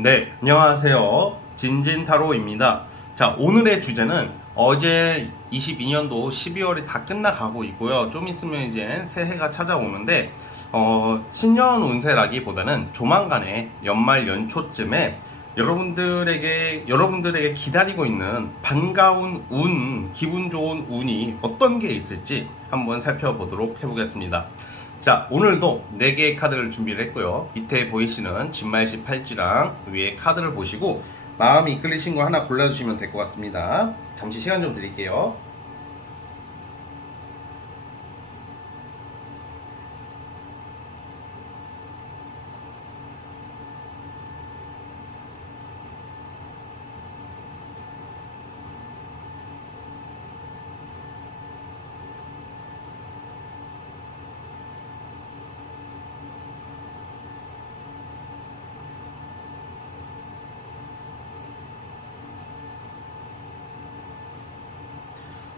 네, 안녕하세요. 진진타로입니다. 자, 오늘의 주제는 어제 22년도 12월이 다 끝나가고 있고요. 좀 있으면 이제 새해가 찾아오는데, 신년 운세라기보다는 조만간에 연말 연초쯤에 여러분들에게 기다리고 있는 반가운 운, 기분 좋은 운이 어떤 게 있을지 한번 살펴보도록 해보겠습니다. 자, 오늘도 4개의 카드를 준비를 했고요. 밑에 보이시는 진말시 팔찌랑 위에 카드를 보시고 마음이 이끌리신 거 하나 골라주시면 될 것 같습니다. 잠시 시간 좀 드릴게요.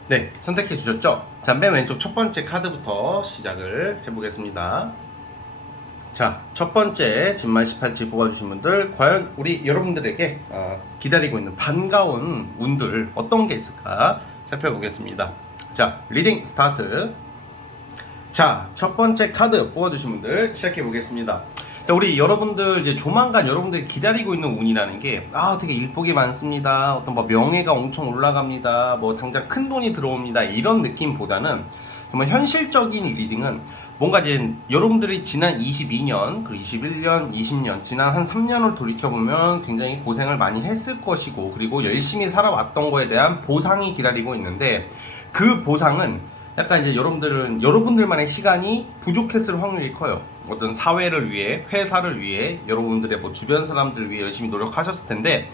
네, 선택해 주셨죠? 자, 맨 왼쪽 첫 번째 카드부터 시작을 해보겠습니다. 자, 첫 번째 진말 18지 뽑아주신 분들, 과연 우리 여러분들에게 기다리고 있는 반가운 운들 어떤 게 있을까 살펴보겠습니다. 자, 리딩 스타트. 자, 첫 번째 카드 뽑아주신 분들 시작해 보겠습니다. 우리 여러분들 이제 조만간 여러분들이 기다리고 있는 운이라는 게 되게 일복이 많습니다. 어떤 뭐 명예가 엄청 올라갑니다. 뭐 당장 큰 돈이 들어옵니다. 이런 느낌보다는 정말 현실적인 리딩은 뭔가 이제 여러분들이 지난 22년, 그리고 21년, 20년, 지난 한 3년을 돌이켜보면 굉장히 고생을 많이 했을 것이고, 그리고 열심히 살아왔던 거에 대한 보상이 기다리고 있는데, 그 보상은 약간 이제 여러분들만의 시간이 부족했을 확률이 커요. 어떤 사회를 위해, 회사를 위해, 여러분들의 뭐 주변 사람들을 위해 열심히 노력하셨을 텐데,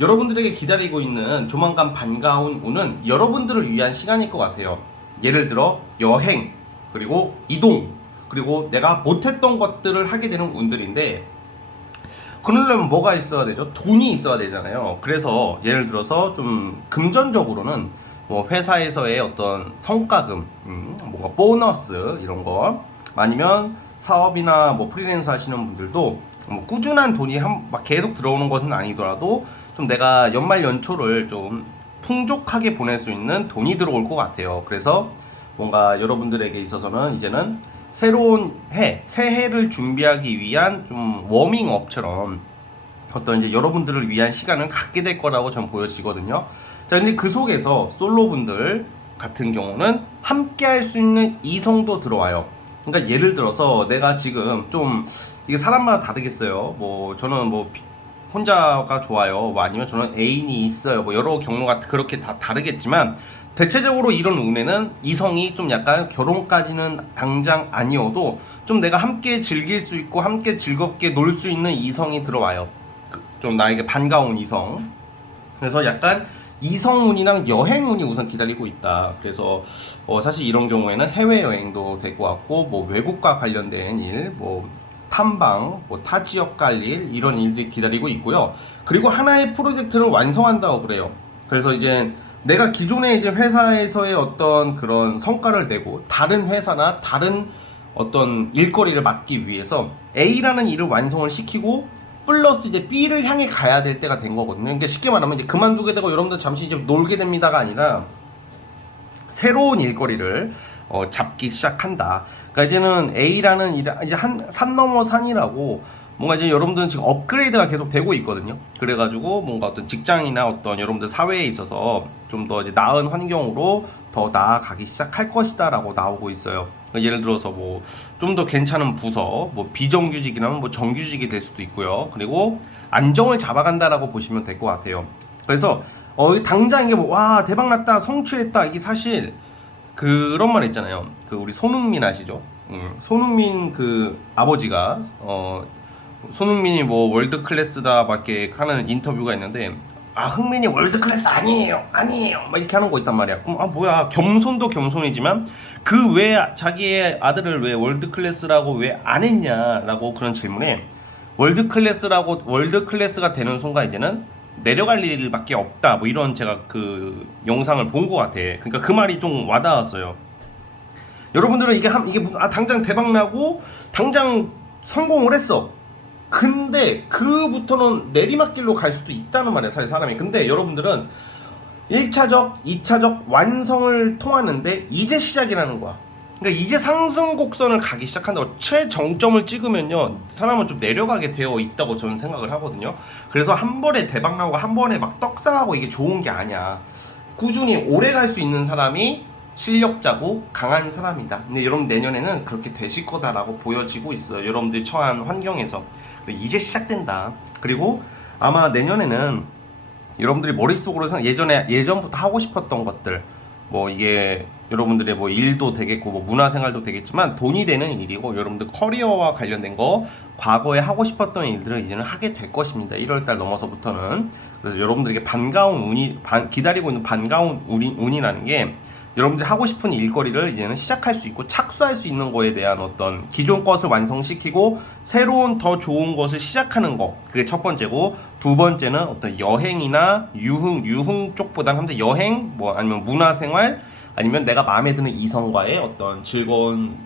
여러분들에게 기다리고 있는 조만간 반가운 운은 여러분들을 위한 시간일 것 같아요. 예를 들어 여행, 그리고 이동, 그리고 내가 못했던 것들을 하게 되는 운들인데, 그러려면 뭐가 있어야 되죠? 돈이 있어야 되잖아요. 그래서 예를 들어서 좀 금전적으로는 뭐 회사에서의 어떤 성과금, 뭔가 보너스 이런 거, 아니면 사업이나 뭐 프리랜서 하시는 분들도 뭐 꾸준한 돈이 막 계속 들어오는 것은 아니더라도 좀 내가 연말 연초를 좀 풍족하게 보낼 수 있는 돈이 들어올 것 같아요. 그래서 뭔가 여러분들에게 있어서는 이제는 새로운 새해를 준비하기 위한 좀 워밍업처럼 어떤 이제 여러분들을 위한 시간을 갖게 될 거라고 전 보여지거든요. 자, 근데 그 속에서 솔로분들 같은 경우는 함께 할 수 있는 이성도 들어와요. 그러니까 예를 들어서 내가 지금 좀 이게 사람마다 다르겠어요. 뭐 저는 뭐 혼자가 좋아요. 뭐 아니면 저는 애인이 있어요. 뭐 여러 경로가 그렇게 다 다르겠지만 대체적으로 이런 운에는 이성이 좀 약간 결혼까지는 당장 아니어도 좀 내가 함께 즐길 수 있고 함께 즐겁게 놀 수 있는 이성이 들어와요. 좀 나에게 반가운 이성. 그래서 약간 이성운이랑 여행운이 우선 기다리고 있다. 그래서 사실 이런 경우에는 해외여행도 될 것 같고, 뭐 외국과 관련된 일, 뭐 탐방, 뭐 타 지역 갈 일, 이런 일들이 기다리고 있고요. 그리고 하나의 프로젝트를 완성한다고 그래요. 그래서 이제 내가 기존에 이제 회사에서의 어떤 그런 성과를 내고 다른 회사나 다른 어떤 일거리를 맡기 위해서 A라는 일을 완성을 시키고 플러스 이제 B를 향해 가야 될 때가 된 거거든요. 그러니까 쉽게 말하면 이제 그만두게 되고 여러분들 잠시 이제 놀게 됩니다가 아니라 새로운 일거리를 잡기 시작한다. 그러니까 이제는 A라는 일, 이제 산 넘어 산이라고 뭔가 이제 여러분들은 지금 업그레이드가 계속 되고 있거든요. 그래가지고 뭔가 어떤 직장이나 어떤 여러분들 사회에 있어서 좀 더 이제 나은 환경으로 더 나아가기 시작할 것이다라고 나오고 있어요. 그러니까 예를 들어서 뭐 좀 더 괜찮은 부서, 뭐 비정규직이라면 뭐 정규직이 될 수도 있고요. 그리고 안정을 잡아간다라고 보시면 될 것 같아요. 그래서 당장 이게 뭐 와 대박 났다 성취했다 이게 사실 그런 말 있잖아요. 그 우리 손흥민 아시죠? 손흥민 그 아버지가 손흥민이 뭐 월드 클래스다 밖에 하는 인터뷰가 있는데 흥민이 월드 클래스 아니에요 막 이렇게 하는 거 있단 말이야. 그럼 뭐야, 겸손도 겸손이지만 그 왜 자기의 아들을 왜 월드 클래스라고 왜 안 했냐라고 그런 질문에 월드 클래스가 되는 순간 이제는 내려갈 일밖에 없다 뭐 이런 제가 그 영상을 본 것 같아. 그러니까 그 말이 좀 와닿았어요. 여러분들은 이게 당장 대박 나고 당장 성공을 했어. 근데 그부터는 내리막길로 갈 수도 있다는 말이에요, 사실 사람이. 근데 여러분들은 1차적, 2차적 완성을 통하는데 이제 시작이라는 거야. 그러니까 이제 상승 곡선을 가기 시작한다고. 최정점을 찍으면요 사람은 좀 내려가게 되어 있다고 저는 생각을 하거든요. 그래서 한 번에 대박 나고 한 번에 막 떡상하고 이게 좋은 게 아니야. 꾸준히 오래 갈 수 있는 사람이 실력자고 강한 사람이다. 근데 여러분 내년에는 그렇게 되실 거다라고 보여지고 있어요, 여러분들이 처한 환경에서. 이제 시작된다. 그리고 아마 내년에는 여러분들이 머릿속으로서 예전부터 하고 싶었던 것들, 뭐 이게 여러분들의 뭐 일도 되겠고 뭐 문화생활도 되겠지만 돈이 되는 일이고, 여러분들 커리어와 관련된 거 과거에 하고 싶었던 일들을 이제는 하게 될 것입니다. 1월달 넘어서부터는. 그래서 여러분들에게 반가운 운이 기다리고 있는 반가운 운이라는 게, 여러분들이 하고 싶은 일거리를 이제는 시작할 수 있고 착수할 수 있는 거에 대한 어떤 기존 것을 완성시키고 새로운 더 좋은 것을 시작하는 거, 그게 첫 번째고, 두 번째는 어떤 여행이나 유흥 쪽보다는 근데 여행 뭐 아니면 문화생활 아니면 내가 마음에 드는 이성과의 어떤 즐거운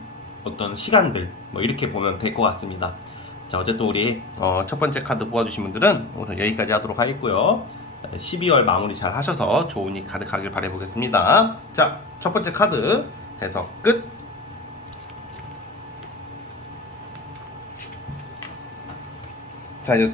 어떤 시간들, 뭐 이렇게 보면 될 것 같습니다. 자, 어쨌든 우리 첫 번째 카드 뽑아주신 분들은 우선 여기까지 하도록 하겠고요. 12월 마무리 잘 하셔서 좋은 일 가득하길 바라보겠습니다. 자, 첫 번째 카드 해석 끝. 자, 이제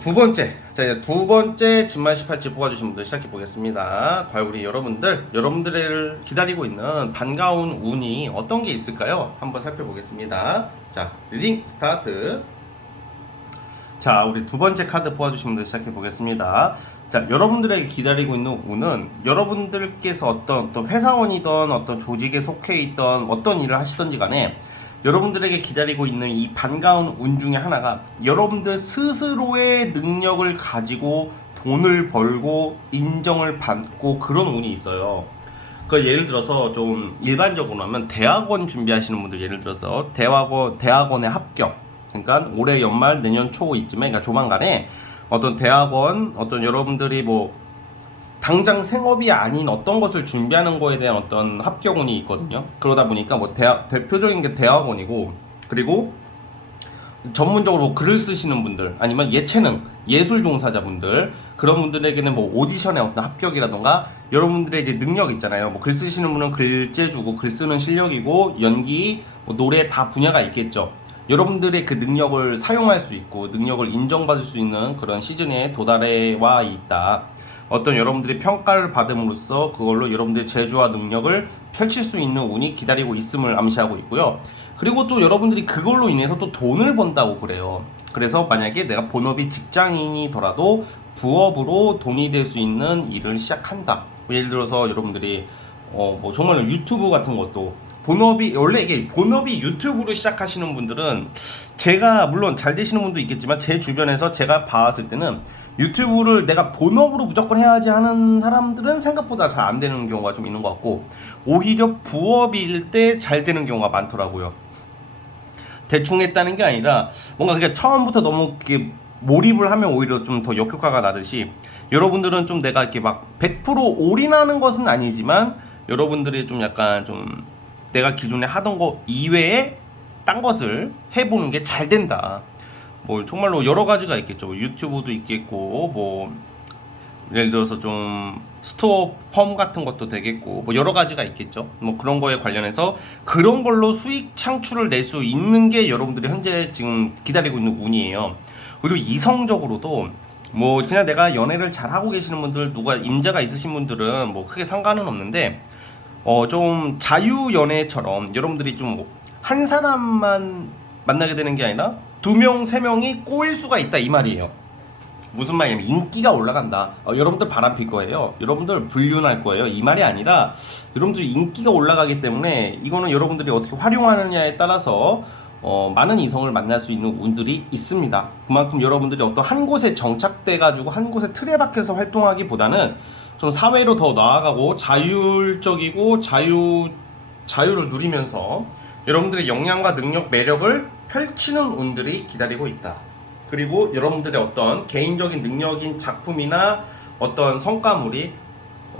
두 번째 진말 18지 뽑아주신 분들 시작해 보겠습니다. 과연 우리 여러분들을 기다리고 있는 반가운 운이 어떤 게 있을까요? 한번 살펴보겠습니다. 자, 리딩 스타트. 자, 우리 두 번째 카드 뽑아주신 분들 시작해 보겠습니다. 자, 여러분들에게 기다리고 있는 운은, 여러분들께서 어떤 회사원이든 어떤 조직에 속해 있던 어떤 일을 하시던지 간에 여러분들에게 기다리고 있는 이 반가운 운 중에 하나가, 여러분들 스스로의 능력을 가지고 돈을 벌고 인정을 받고 그런 운이 있어요. 그 예를 들어서 좀 일반적으로 하면 대학원 준비하시는 분들, 예를 들어서 대학원의 합격, 그러니까 올해 연말 내년 초 이쯤에, 그러니까 조만간에 어떤 대학원, 어떤 여러분들이 뭐 당장 생업이 아닌 어떤 것을 준비하는 거에 대한 어떤 합격운이 있거든요. 그러다 보니까 뭐 대표적인 게 대학원이고, 그리고 전문적으로 뭐 글을 쓰시는 분들, 아니면 예체능, 예술 종사자분들, 그런 분들에게는 뭐 오디션의 어떤 합격이라던가, 여러분들의 이제 능력 있잖아요. 뭐 글 쓰시는 분은 글재주고 글 쓰는 실력이고, 연기, 뭐 노래 다 분야가 있겠죠. 여러분들의 그 능력을 사용할 수 있고 능력을 인정받을 수 있는 그런 시즌에 도달해 와 있다. 어떤 여러분들이 평가를 받음으로써 그걸로 여러분들의 재주와 능력을 펼칠 수 있는 운이 기다리고 있음을 암시하고 있고요. 그리고 또 여러분들이 그걸로 인해서 또 돈을 번다고 그래요. 그래서 만약에 내가 본업이 직장인이더라도 부업으로 돈이 될 수 있는 일을 시작한다. 예를 들어서 여러분들이 뭐 정말 유튜브 같은 것도, 원래 이게 본업이 유튜브로 시작하시는 분들은, 제가 물론 잘 되시는 분도 있겠지만 제 주변에서 제가 봤을 때는 유튜브를 내가 본업으로 무조건 해야지 하는 사람들은 생각보다 잘 안 되는 경우가 좀 있는 것 같고, 오히려 부업일 때 잘 되는 경우가 많더라고요. 대충 했다는 게 아니라 뭔가 그게 처음부터 너무 이렇게 몰입을 하면 오히려 좀 더 역효과가 나듯이, 여러분들은 좀 내가 이렇게 막 100% 올인하는 것은 아니지만 여러분들이 좀 약간 좀 내가 기존에 하던 거 이외에 딴 것을 해보는 게 잘 된다. 뭐 정말로 여러 가지가 있겠죠. 유튜브도 있겠고, 뭐 예를 들어서 좀 스토어 펌 같은 것도 되겠고, 뭐 여러 가지가 있겠죠. 뭐 그런 거에 관련해서 그런 걸로 수익 창출을 낼 수 있는 게 여러분들이 현재 지금 기다리고 있는 운이에요. 그리고 이성적으로도 뭐 그냥 내가 연애를 잘 하고 계시는 분들, 누가 임자가 있으신 분들은 뭐 크게 상관은 없는데, 좀 자유연애처럼 여러분들이 좀 한 사람만 만나게 되는 게 아니라 2명, 3명이 꼬일 수가 있다, 이 말이에요. 무슨 말이냐면 인기가 올라간다. 여러분들 바람필 거예요. 여러분들 불륜할 거예요. 이 말이 아니라 여러분들이 인기가 올라가기 때문에 이거는 여러분들이 어떻게 활용하느냐에 따라서 많은 이성을 만날 수 있는 운들이 있습니다. 그만큼 여러분들이 어떤 한 곳에 정착돼 가지고 한 곳에 틀에 박혀서 활동하기보다는 좀 사회로 더 나아가고 자율적이고 자유를 누리면서 여러분들의 역량과 능력, 매력을 펼치는 운들이 기다리고 있다. 그리고 여러분들의 어떤 개인적인 능력인 작품이나 어떤 성과물이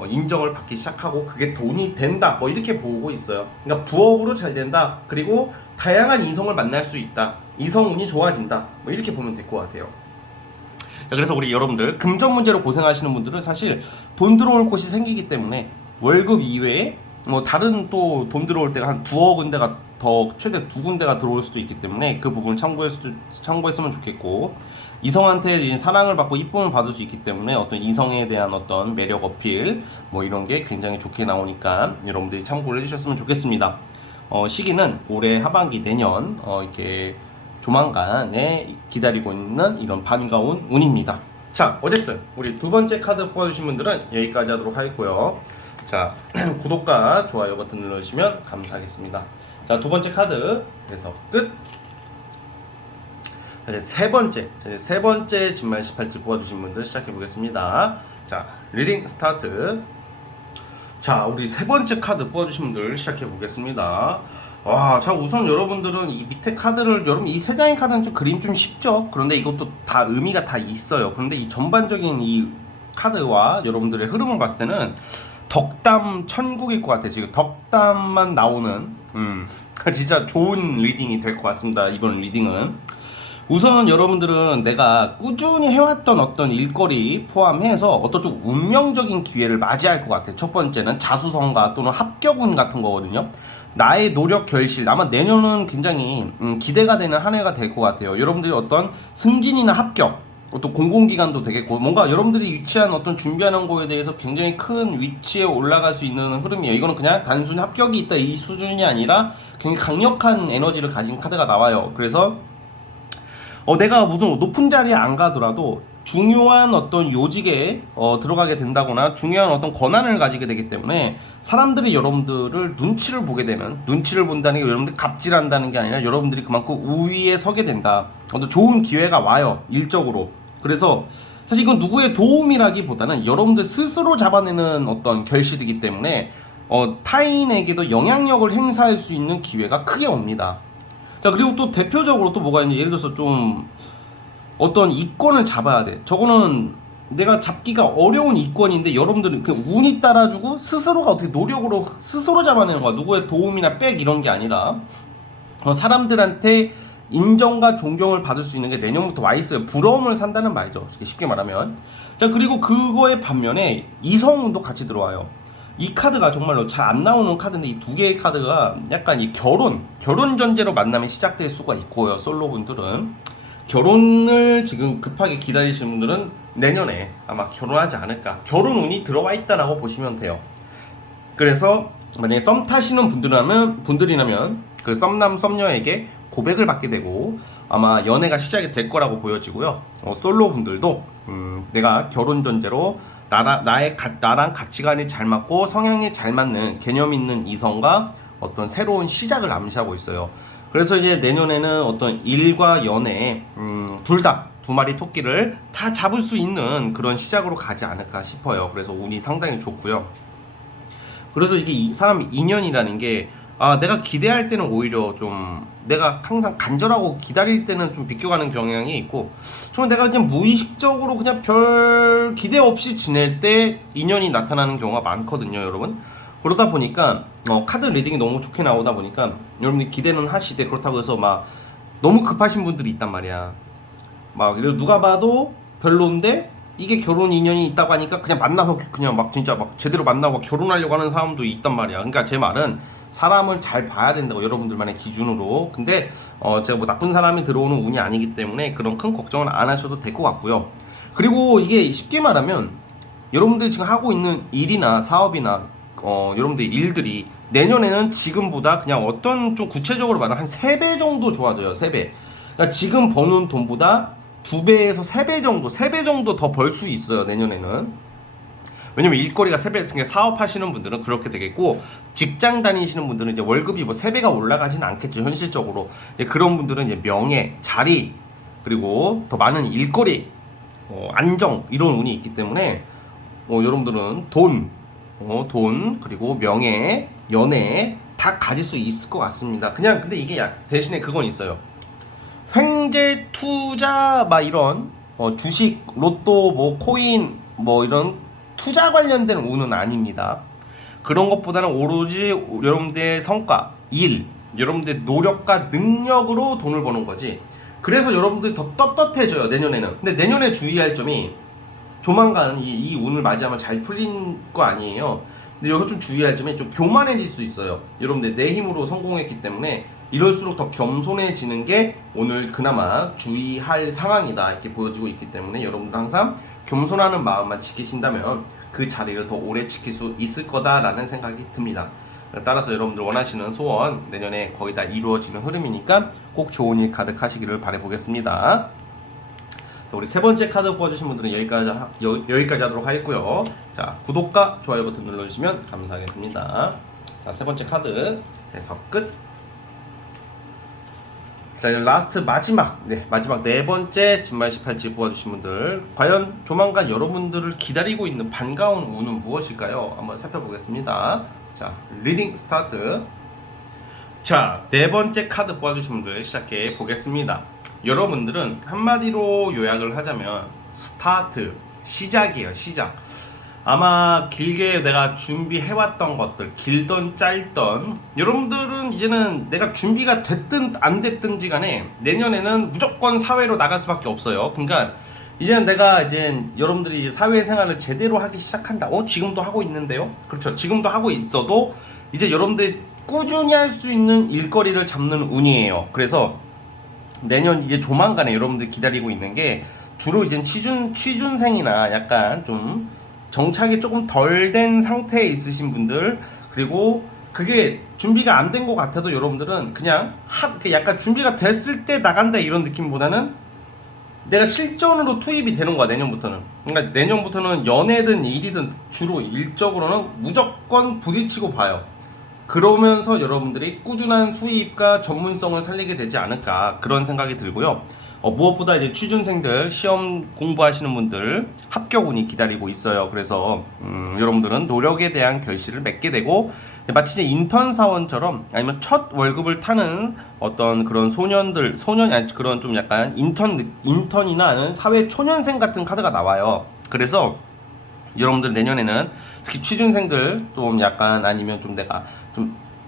인정을 받기 시작하고 그게 돈이 된다 뭐 이렇게 보고 있어요. 그러니까 부업으로 잘 된다, 그리고 다양한 이성을 만날 수 있다, 이성운이 좋아진다 뭐 이렇게 보면 될 것 같아요. 자, 그래서 우리 여러분들 금전 문제로 고생하시는 분들은 사실 돈 들어올 곳이 생기기 때문에 월급 이외에 뭐 다른 또 돈 들어올 때가 한 두어 군데가 더 최대 두 군데가 들어올 수도 있기 때문에 그 부분 참고했으면 좋겠고, 이성한테 사랑을 받고 이쁨을 받을 수 있기 때문에 어떤 이성에 대한 어떤 매력 어필 뭐 이런 게 굉장히 좋게 나오니까 여러분들이 참고를 해주셨으면 좋겠습니다. 시기는 올해 하반기 내년 이렇게 조만간에 기다리고 있는 이런 반가운 운입니다. 자, 어쨌든 우리 두 번째 카드 뽑아주신 분들은 여기까지 하도록 하겠고요. 자, 구독과 좋아요 버튼 눌러주시면 감사하겠습니다. 자, 두 번째 카드 그래서 끝. 자, 이제 세 번째 진말 18지 뽑아주신 분들 시작해 보겠습니다. 자, 리딩 스타트. 자, 우리 세 번째 카드 뽑아주신 분들 시작해 보겠습니다. 와, 자, 우선 여러분들은 이 밑에 카드를, 여러분 이 세 장의 카드는 좀 그림 좀 쉽죠? 그런데 이것도 다 의미가 다 있어요. 그런데 이 전반적인 이 카드와 여러분들의 흐름을 봤을 때는 덕담 천국일 것 같아요. 지금 덕담만 나오는 진짜 좋은 리딩이 될 것 같습니다. 이번 리딩은 우선 여러분들은 내가 꾸준히 해왔던 어떤 일거리 포함해서 어떤 좀 운명적인 기회를 맞이할 것 같아요. 첫 번째는 자수성가 또는 합격운 같은 거거든요. 나의 노력 결실, 아마 내년은 굉장히 기대가 되는 한 해가 될 것 같아요. 여러분들이 어떤 승진이나 합격, 어떤 공공기관도 되겠고, 뭔가 여러분들이 위치한 어떤 준비하는 거에 대해서 굉장히 큰 위치에 올라갈 수 있는 흐름이에요. 이거는 그냥 단순히 합격이 있다 이 수준이 아니라 굉장히 강력한 에너지를 가진 카드가 나와요. 그래서 내가 무슨 높은 자리에 안 가더라도 중요한 어떤 요직에 들어가게 된다거나 중요한 어떤 권한을 가지게 되기 때문에 사람들이 여러분들을 눈치를 보게 되면, 눈치를 본다는 게 여러분들이 갑질한다는 게 아니라 여러분들이 그만큼 우위에 서게 된다. 어떤 좋은 기회가 와요, 일적으로. 그래서 사실 이건 누구의 도움이라기보다는 여러분들 스스로 잡아내는 어떤 결실이기 때문에 타인에게도 영향력을 행사할 수 있는 기회가 크게 옵니다. 자, 그리고 또 대표적으로 또 뭐가 있냐, 예를 들어서 좀 어떤 이권을 잡아야 돼. 저거는 내가 잡기가 어려운 이권인데 여러분들은 그 운이 따라주고 스스로가 어떻게 노력으로 스스로 잡아내는 거야. 누구의 도움이나 백 이런 게 아니라 사람들한테 인정과 존경을 받을 수 있는 게 내년부터 와 있어요. 부러움을 산다는 말이죠, 쉽게 말하면. 자, 그리고 그거의 반면에 이성운도 같이 들어와요. 이 카드가 정말로 잘 안 나오는 카드인데 이 두 개의 카드가 약간 이 결혼 전제로 만남이 시작될 수가 있고요. 솔로분들은 결혼을 지금 급하게 기다리시는 분들은 내년에 아마 결혼하지 않을까, 결혼운이 들어와 있다라고 보시면 돼요. 그래서 만약에 썸 타시는 분들이라면 그 썸남 썸녀에게 고백을 받게 되고 아마 연애가 시작이 될 거라고 보여지고요. 솔로 분들도 내가 결혼 전제로 나랑 가치관이 잘 맞고 성향이 잘 맞는 개념 있는 이성과 어떤 새로운 시작을 암시하고 있어요. 그래서 이제 내년에는 어떤 일과 연애 둘 다 두 마리 토끼를 다 잡을 수 있는 그런 시작으로 가지 않을까 싶어요. 그래서 운이 상당히 좋고요. 그래서 이게 사람 인연이라는 게 내가 기대할 때는 오히려 좀 내가 항상 간절하고 기다릴 때는 좀 비껴가는 경향이 있고, 저는 내가 그냥 무의식적으로 그냥 별 기대 없이 지낼 때 인연이 나타나는 경우가 많거든요, 여러분. 그러다 보니까 카드 리딩이 너무 좋게 나오다 보니까 여러분들이 기대는 하시되, 그렇다고 해서 막 너무 급하신 분들이 있단 말이야. 막 누가 봐도 별론데 이게 결혼 인연이 있다고 하니까 그냥 만나서 그냥 막 진짜 막 제대로 만나고 막 결혼하려고 하는 사람도 있단 말이야. 그러니까 제 말은 사람을 잘 봐야 된다고, 여러분들만의 기준으로. 근데 제가 뭐 나쁜 사람이 들어오는 운이 아니기 때문에 그런 큰 걱정은 안 하셔도 될 것 같고요. 그리고 이게 쉽게 말하면 여러분들이 지금 하고 있는 일이나 사업이나 여러분들의 일들이 내년에는 지금보다 그냥 어떤 좀 구체적으로 말하면 한 3배 정도 좋아져요. 3배. 그러니까 지금 버는 돈보다 2배에서 3배 정도 더 벌 수 있어요, 내년에는. 왜냐면 일거리가 3배, 사업하시는 분들은 그렇게 되겠고, 직장 다니시는 분들은 이제 월급이 뭐 3배가 올라가진 않겠죠, 현실적으로. 그런 분들은 이제 명예, 자리, 그리고 더 많은 일거리, 안정, 이런 운이 있기 때문에, 여러분들은 돈, 그리고 명예, 연애, 다 가질 수 있을 것 같습니다. 그냥, 근데 이게 대신에 그건 있어요. 횡재, 투자, 막 이런, 주식, 로또, 뭐, 코인, 뭐, 이런 투자 관련된 운은 아닙니다. 그런 것보다는 오로지 여러분들의 성과, 일, 여러분들의 노력과 능력으로 돈을 버는 거지. 그래서 여러분들이 더 떳떳해져요, 내년에는. 근데 내년에 주의할 점이 조만간 이 운을 맞이하면 잘 풀린 거 아니에요. 근데 여기서 좀 주의할 점이 좀 교만해질 수 있어요. 여러분들 내 힘으로 성공했기 때문에 이럴수록 더 겸손해지는 게 오늘 그나마 주의할 상황이다 이렇게 보여지고 있기 때문에 여러분들 항상 겸손하는 마음만 지키신다면 그 자리를 더 오래 지킬 수 있을 거다라는 생각이 듭니다. 따라서 여러분들 원하시는 소원 내년에 거의 다 이루어지는 흐름이니까 꼭 좋은 일 가득하시기를 바라보겠습니다. 우리 세 번째 카드 뽑아주신 분들은 여기까지 하도록 하겠고요. 자, 구독과 좋아요 버튼 눌러주시면 감사하겠습니다. 자, 세 번째 카드 해석 끝. 자, 이제 라스트 마지막 네 번째 진말 18지 뽑아주신 분들, 과연 조만간 여러분들을 기다리고 있는 반가운 운은 무엇일까요? 한번 살펴보겠습니다. 자, 리딩 스타트. 자, 네 번째 카드 뽑아주신 분들 시작해 보겠습니다. 여러분들은 한마디로 요약을 하자면 스타트, 시작이에요. 시작. 아마 길게 내가 준비해왔던 것들, 길던 짧던, 여러분들은 이제는 내가 준비가 됐든 안 됐든지 간에 내년에는 무조건 사회로 나갈 수밖에 없어요. 그러니까 이제는 내가 여러분들이 이제 사회생활을 제대로 하기 시작한다. 지금도 하고 있는데요. 그렇죠. 지금도 하고 있어도 이제 여러분들이 꾸준히 할 수 있는 일거리를 잡는 운이에요. 그래서 내년 이제 조만간에 여러분들 기다리고 있는 게 주로 이제 취준생이나 약간 좀 정착이 조금 덜 된 상태에 있으신 분들, 그리고 그게 준비가 안 된 것 같아도 여러분들은 그냥 약간 준비가 됐을 때 나간다 이런 느낌보다는 내가 실전으로 투입이 되는 거야, 내년부터는. 그러니까 내년부터는 연애든 일이든 주로 일적으로는 무조건 부딪히고 봐요. 그러면서 여러분들이 꾸준한 수입과 전문성을 살리게 되지 않을까 그런 생각이 들고요. 무엇보다 이제 취준생들, 시험 공부하시는 분들 합격운이 기다리고 있어요. 그래서 여러분들은 노력에 대한 결실을 맺게 되고, 마치 이제 인턴 사원처럼 아니면 첫 월급을 타는 어떤 그런 그런 좀 약간 인턴이나 아니면 사회 초년생 같은 카드가 나와요. 그래서 여러분들 내년에는 특히 취준생들 좀 약간 아니면 좀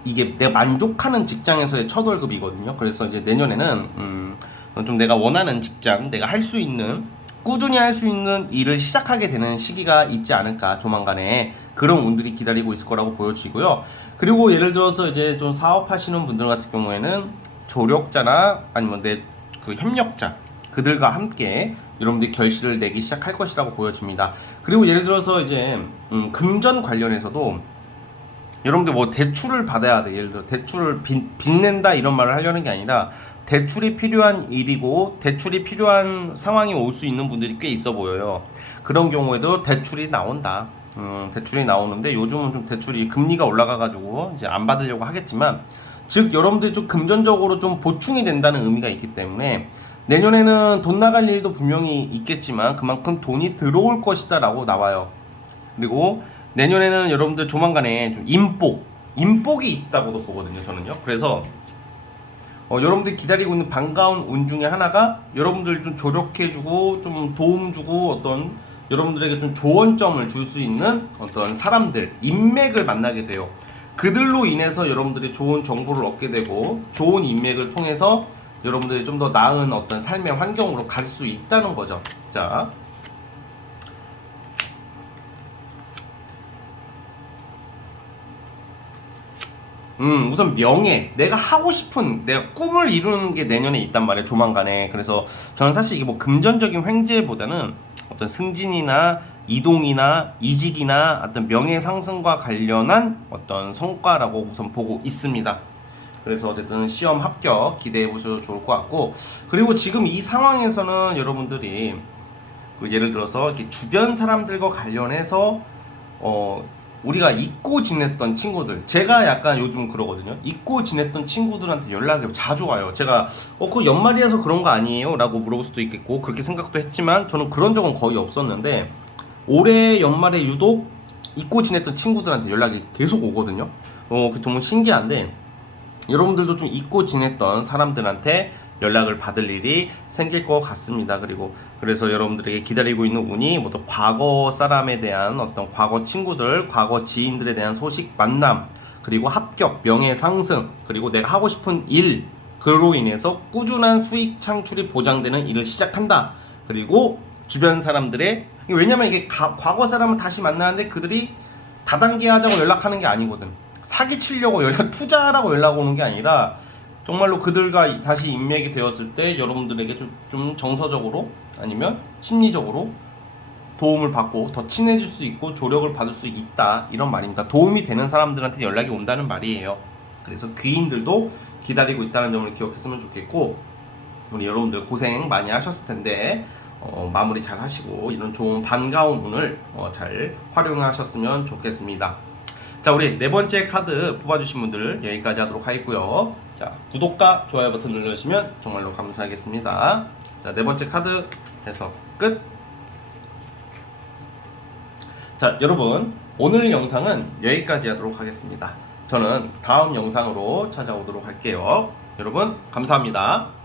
이게 내가 만족하는 직장에서의 첫 월급이거든요. 그래서 이제 내년에는 좀 내가 원하는 직장, 내가 할 수 있는, 꾸준히 할 수 있는 일을 시작하게 되는 시기가 있지 않을까, 조만간에 그런 운들이 기다리고 있을 거라고 보여지고요. 그리고 예를 들어서 이제 좀 사업하시는 분들 같은 경우에는 조력자나 아니면 그 협력자, 그들과 함께 여러분들이 결실을 내기 시작할 것이라고 보여집니다. 그리고 예를 들어서 이제 금전 관련해서도 여러분들 뭐 대출을 받아야 돼. 예를 들어 대출을 빚낸다 이런 말을 하려는 게 아니라 대출이 필요한 일이고 대출이 필요한 상황이 올 수 있는 분들이 꽤 있어 보여요. 그런 경우에도 대출이 나온다. 대출이 나오는데 요즘은 좀 대출이 금리가 올라가가지고 이제 안 받으려고 하겠지만, 즉 여러분들이 좀 금전적으로 좀 보충이 된다는 의미가 있기 때문에 내년에는 돈 나갈 일도 분명히 있겠지만 그만큼 돈이 들어올 것이다 라고 나와요. 그리고 내년에는 여러분들 조만간에 좀 인복이 있다고도 보거든요, 저는요. 그래서 여러분들이 기다리고 있는 반가운 운 중에 하나가 여러분들 좀 조력해주고 좀 도움주고 어떤 여러분들에게 좀 조언점을 줄 수 있는 어떤 사람들, 인맥을 만나게 돼요. 그들로 인해서 여러분들이 좋은 정보를 얻게 되고 좋은 인맥을 통해서 여러분들이 좀 더 나은 어떤 삶의 환경으로 갈 수 있다는 거죠. 자, 우선 명예, 내가 하고 싶은, 내가 꿈을 이루는 게 내년에 있단 말이에요, 조만간에. 그래서 저는 사실 이게 뭐 금전적인 횡재보다는 어떤 승진이나 이동이나 이직이나 어떤 명예 상승과 관련한 어떤 성과라고 우선 보고 있습니다. 그래서 어쨌든 시험 합격 기대해 보셔도 좋을 것 같고, 그리고 지금 이 상황에서는 여러분들이 예를 들어서 이렇게 주변 사람들과 관련해서 우리가 잊고 지냈던 친구들, 제가 약간 요즘 그러거든요. 잊고 지냈던 친구들한테 연락이 자주 와요. 제가 그 연말이라서 그런 거 아니에요? 라고 물어볼 수도 있겠고 그렇게 생각도 했지만 저는 그런 적은 거의 없었는데 올해 연말에 유독 잊고 지냈던 친구들한테 연락이 계속 오거든요. 그 정말 신기한데 여러분들도 좀 잊고 지냈던 사람들한테 연락을 받을 일이 생길 것 같습니다. 그리고 그래서 여러분들에게 기다리고 있는 운이 모두 과거 사람에 대한 어떤 과거 친구들, 과거 지인들에 대한 소식, 만남, 그리고 합격, 명예 상승, 그리고 내가 하고 싶은 일, 그로 인해서 꾸준한 수익 창출이 보장되는 일을 시작한다. 그리고 주변 사람들의, 왜냐면 이게 과거 사람을 다시 만나는데 그들이 다단계 하자고 연락하는 게 아니거든. 사기치려고 투자하라고 연락 오는 게 아니라 정말로 그들과 다시 인맥이 되었을 때 여러분들에게 좀 정서적으로 아니면 심리적으로 도움을 받고 더 친해질 수 있고 조력을 받을 수 있다, 이런 말입니다. 도움이 되는 사람들한테 연락이 온다는 말이에요. 그래서 귀인들도 기다리고 있다는 점을 기억했으면 좋겠고, 우리 여러분들 고생 많이 하셨을 텐데 마무리 잘 하시고 이런 좋은 반가운 운을 잘 활용하셨으면 좋겠습니다. 자, 우리 네 번째 카드 뽑아주신 분들 여기까지 하도록 하겠고요. 자, 구독과 좋아요 버튼 눌러주시면 정말로 감사하겠습니다. 자, 네 번째 카드 해서 끝. 자, 여러분, 오늘 영상은 여기까지 하도록 하겠습니다. 저는 다음 영상으로 찾아오도록 할게요. 여러분, 감사합니다.